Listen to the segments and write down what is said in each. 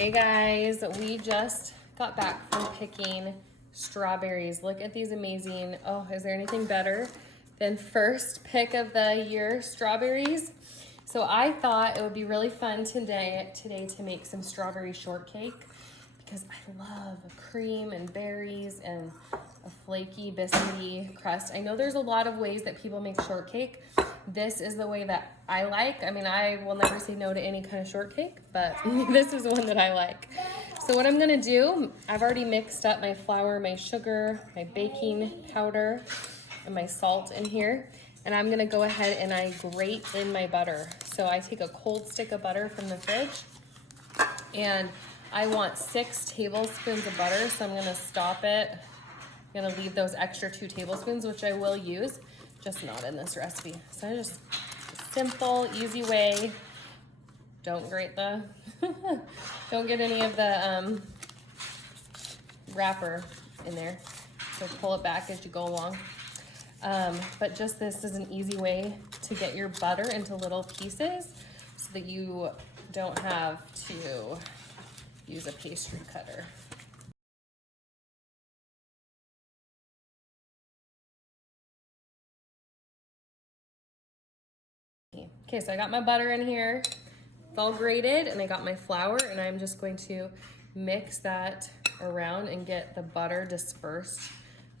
Hey guys, we just got back from picking strawberries. Look at these amazing, oh, is there anything better than first pick of the year strawberries? So I thought it would be really fun today to make some strawberry shortcake because I love cream and berries and a flaky, biscuity crust. I know there's a lot of ways that people make shortcake. This is the way that I like. I mean, I will never say no to any kind of shortcake, but this is one that I like. So what I'm gonna do, I've already mixed up my flour, my sugar, my baking powder, and my salt in here. And I'm gonna go ahead and I grate in my butter. So I take a cold stick of butter from the fridge and I want 6 tablespoons of butter. So I'm gonna stop it. I'm gonna leave those extra 2 tablespoons, which I will use, just not in this recipe. So just simple, easy way. Don't grate the, don't get any of the wrapper in there. So pull it back as you go along. But just this is an easy way to get your butter into little pieces so that you don't have to use a pastry cutter. Okay, so I got my butter in here. It's all grated, and I got my flour, and I'm just going to mix that around and get the butter dispersed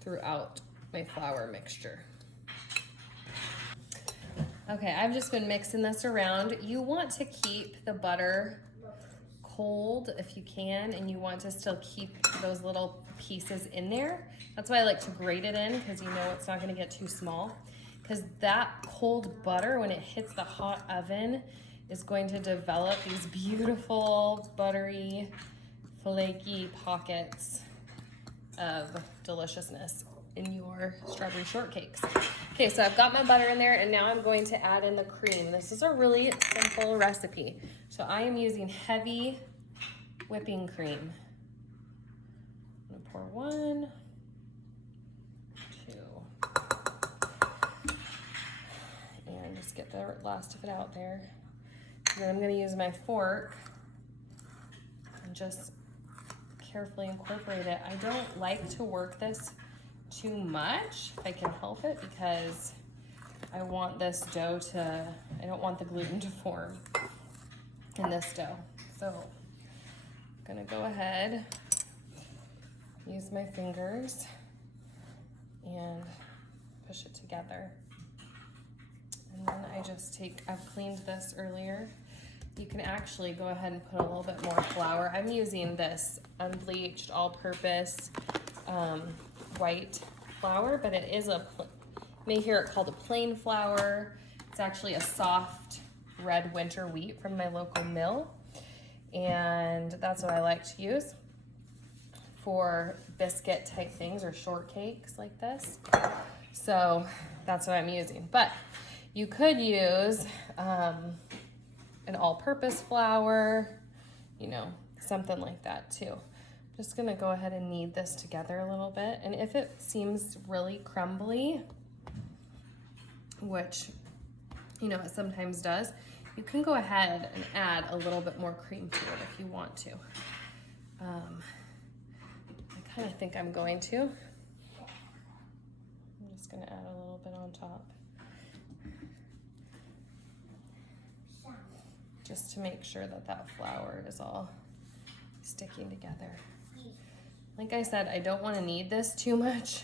throughout my flour mixture. Okay, I've just been mixing this around. You want to keep the butter cold if you can, and you want to still keep those little pieces in there. That's why I like to grate it in, because you know it's not gonna get too small. Because that cold butter, when it hits the hot oven, is going to develop these beautiful, buttery, flaky pockets of deliciousness in your strawberry shortcakes. Okay, so I've got my butter in there, and now I'm going to add in the cream. This is a really simple recipe. So I am using heavy whipping cream. I'm gonna pour 1, 2, and just get the last of it out there. And then I'm gonna use my fork and just carefully incorporate it. I don't like to work this too much if I can help it, because I want this dough to, I don't want the gluten to form in this dough. So I'm gonna go ahead, use my fingers and push it together. And then I just take, I've cleaned this earlier. You can actually go ahead and put a little bit more flour. I'm using this unbleached, all-purpose white flour, but it is you may hear it called a plain flour. It's actually a soft red winter wheat from my local mill. And that's what I like to use for biscuit type things or shortcakes like this. So that's what I'm using. But you could use an all-purpose flour, you know, something like that too. I'm just gonna go ahead and knead this together a little bit. And if it seems really crumbly, which, you know, it sometimes does, you can go ahead and add a little bit more cream to it if you want to. I kind of think I'm going to. I'm just gonna add a little bit on top, just to make sure that that flour is all sticking together. Like I said, I don't want to knead this too much,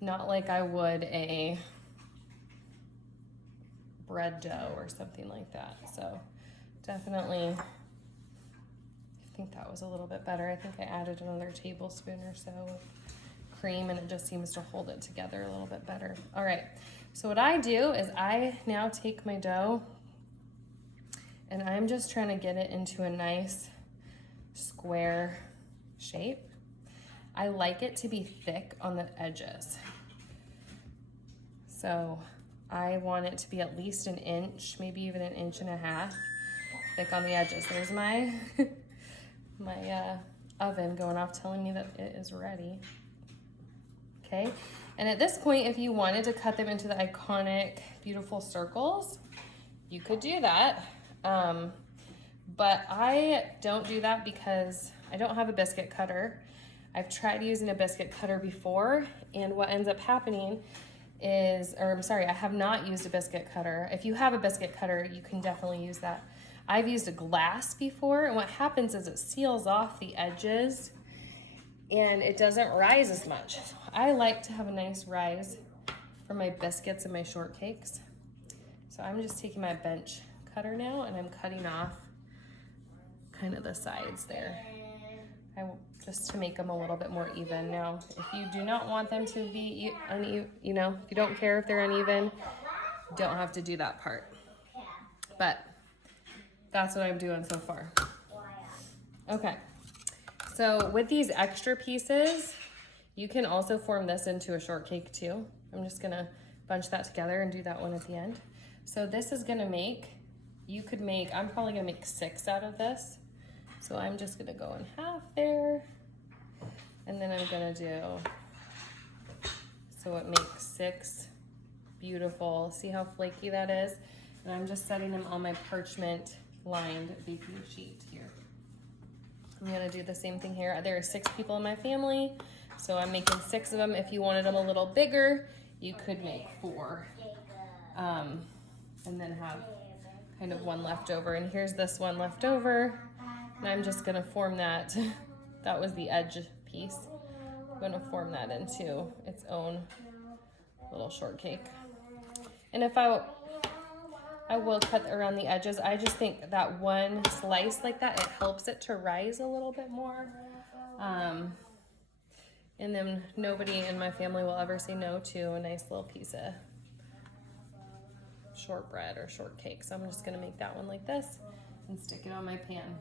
not like I would a bread dough or something like that. So definitely, I think that was a little bit better. I think I added another tablespoon or so of cream, and it just seems to hold it together a little bit better. All right, so what I do is I now take my dough and I'm just trying to get it into a nice square shape. I like it to be thick on the edges. So I want it to be at least 1 inch, maybe even 1.5 inches thick on the edges. There's my, my oven going off telling me that it is ready. Okay, and at this point, if you wanted to cut them into the iconic, beautiful circles, you could do that. But I don't do that because I don't have a biscuit cutter. I've tried using a biscuit cutter before, and what ends up happening is, or I'm sorry, I have not used a biscuit cutter. If you have a biscuit cutter, you can definitely use that. I've used a glass before, and what happens is it seals off the edges and it doesn't rise as much. I like to have a nice rise for my biscuits and my shortcakes. So I'm just taking my bench cutter now and I'm cutting off kind of the sides there. Just to make them a little bit more even. Now, if you do not want them to be uneven, you know, if you don't care if they're uneven, you don't have to do that part. But that's what I'm doing so far. Okay, so with these extra pieces, you can also form this into a shortcake too. I'm just gonna bunch that together and do that one at the end. So this is gonna make, I'm probably gonna make 6 out of this. So I'm just gonna go in half there, and then I'm gonna do, so it makes 6 beautiful, see how flaky that is? And I'm just setting them on my parchment lined baking sheet here. I'm gonna do the same thing here. There are 6 people in my family, so I'm making 6 of them. If you wanted them a little bigger, you could make 4, and then have kind of one left over. And here's this one left over. And I'm just gonna form that. That was the edge piece. I'm gonna form that into its own little shortcake. And if I will cut around the edges. I just think that one slice like that, it helps it to rise a little bit more. And then nobody in my family will ever say no to a nice little piece of shortbread or shortcake. So I'm just gonna make that one like this and stick it on my pan.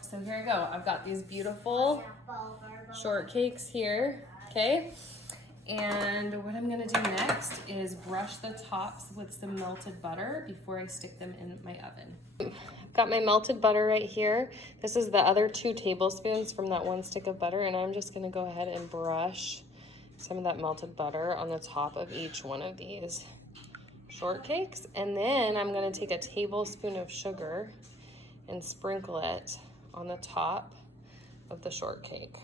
So here I go. I've got these beautiful shortcakes here, okay? And what I'm gonna do next is brush the tops with some melted butter before I stick them in my oven. I've got my melted butter right here. This is the other 2 tablespoons from that 1 stick of butter, and I'm just gonna go ahead and brush some of that melted butter on the top of each one of these shortcakes. And then I'm gonna take a tablespoon of sugar and sprinkle it on the top of the shortcake.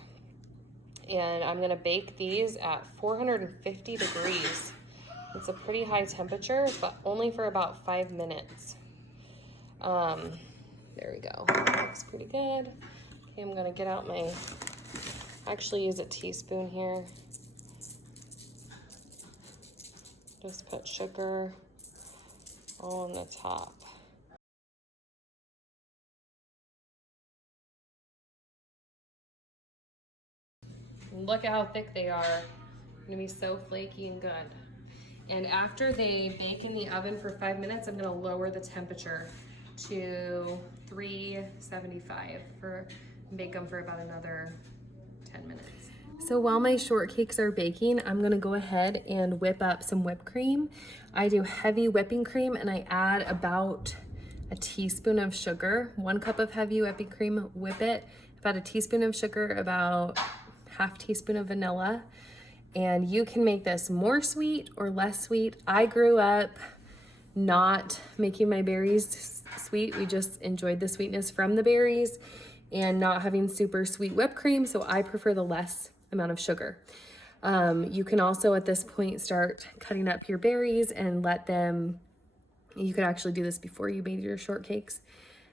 And I'm gonna bake these at 450 degrees. It's a pretty high temperature, but only for about 5 minutes. There we go, looks pretty good. Okay, I'm gonna get out actually use a teaspoon here. Just put sugar on the top. Look at how thick they are. They're gonna be so flaky and good. And after they bake in the oven for 5 minutes, I'm gonna lower the temperature to 375 bake them for about another 10 minutes. So while my shortcakes are baking, I'm gonna go ahead and whip up some whipped cream. I do heavy whipping cream and I add about a teaspoon of sugar, 1 cup of heavy whipping cream, whip it, about a teaspoon of sugar, about half teaspoon of vanilla. And you can make this more sweet or less sweet. I grew up not making my berries sweet. We just enjoyed the sweetness from the berries and not having super sweet whipped cream. So I prefer the less amount of sugar. You can also at this point start cutting up your berries and let them, you could actually do this before you made your shortcakes,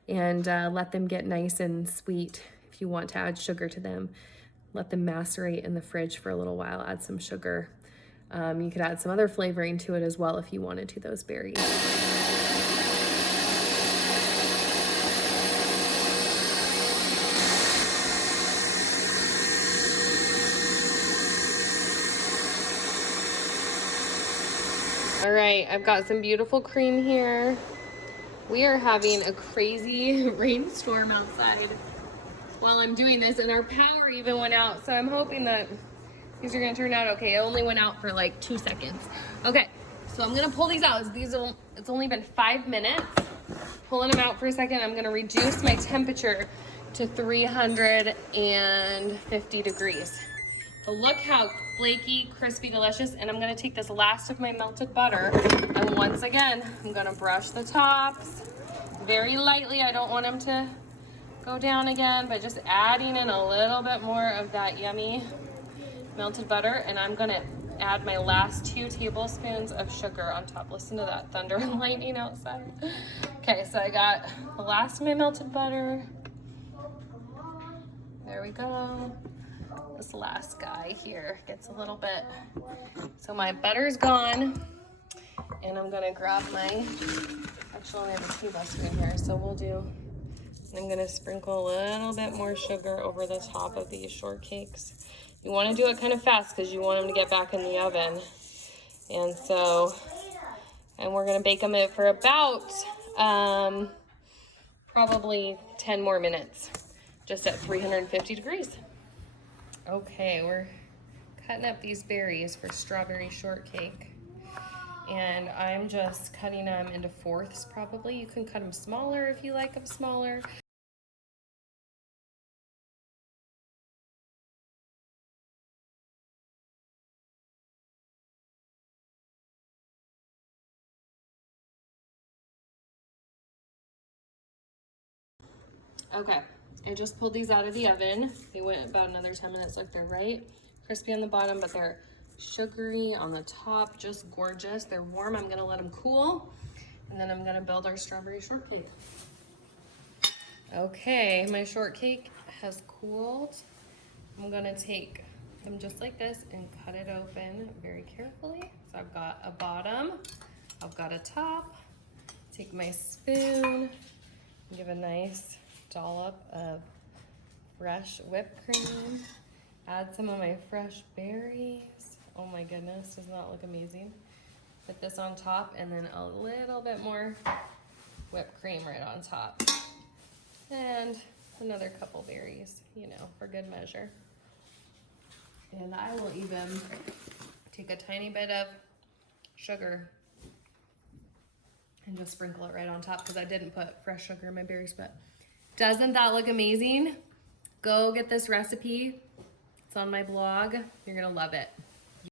and let them get nice and sweet. If you want to add sugar to them, let them macerate in the fridge for a little while, add some sugar. You could add some other flavoring to it as well if you wanted to, those berries. All right, I've got some beautiful cream here. We are having a crazy rainstorm outside while I'm doing this, and our power even went out, so I'm hoping that these are gonna turn out okay. It only went out for like 2 seconds. Okay, so I'm gonna pull these out. It's only been 5 minutes. Pulling them out for a second, I'm gonna reduce my temperature to 350 degrees. But look how flaky, crispy, delicious. And I'm gonna take this last of my melted butter, and once again, I'm gonna brush the tops, very lightly. I don't want them to go down again, but just adding in a little bit more of that yummy melted butter. And I'm gonna add my last 2 tablespoons of sugar on top. Listen to that thunder and lightning outside. Okay, so I got the last of my melted butter. There we go. This last guy here gets a little bit. So my butter's gone, and I'm gonna grab my, actually I have a tablespoon here, so I'm gonna sprinkle a little bit more sugar over the top of these shortcakes. You wanna do it kind of fast because you want them to get back in the oven. And we're gonna bake them for about probably 10 more minutes, just at 350 degrees. Okay, we're cutting up these berries for strawberry shortcake. And I'm just cutting them into 4ths probably. You can cut them smaller if you like them smaller. Okay, I just pulled these out of the oven. They went about another 10 minutes. Look, they're right crispy on the bottom, but they're sugary on the top, just gorgeous. They're warm. I'm gonna let them cool, and then I'm gonna build our strawberry shortcake. Okay, my shortcake has cooled. I'm gonna take them just like this and cut it open very carefully. So I've got a bottom, I've got a top. Take my spoon, give a nice dollop of fresh whipped cream. Add some of my fresh berries. Oh my goodness, doesn't that look amazing? Put this on top, and then a little bit more whipped cream right on top. And another couple berries, you know, for good measure. And I will even take a tiny bit of sugar and just sprinkle it right on top, because I didn't put fresh sugar in my berries. But doesn't that look amazing? Go get this recipe. It's on my blog. You're gonna love it.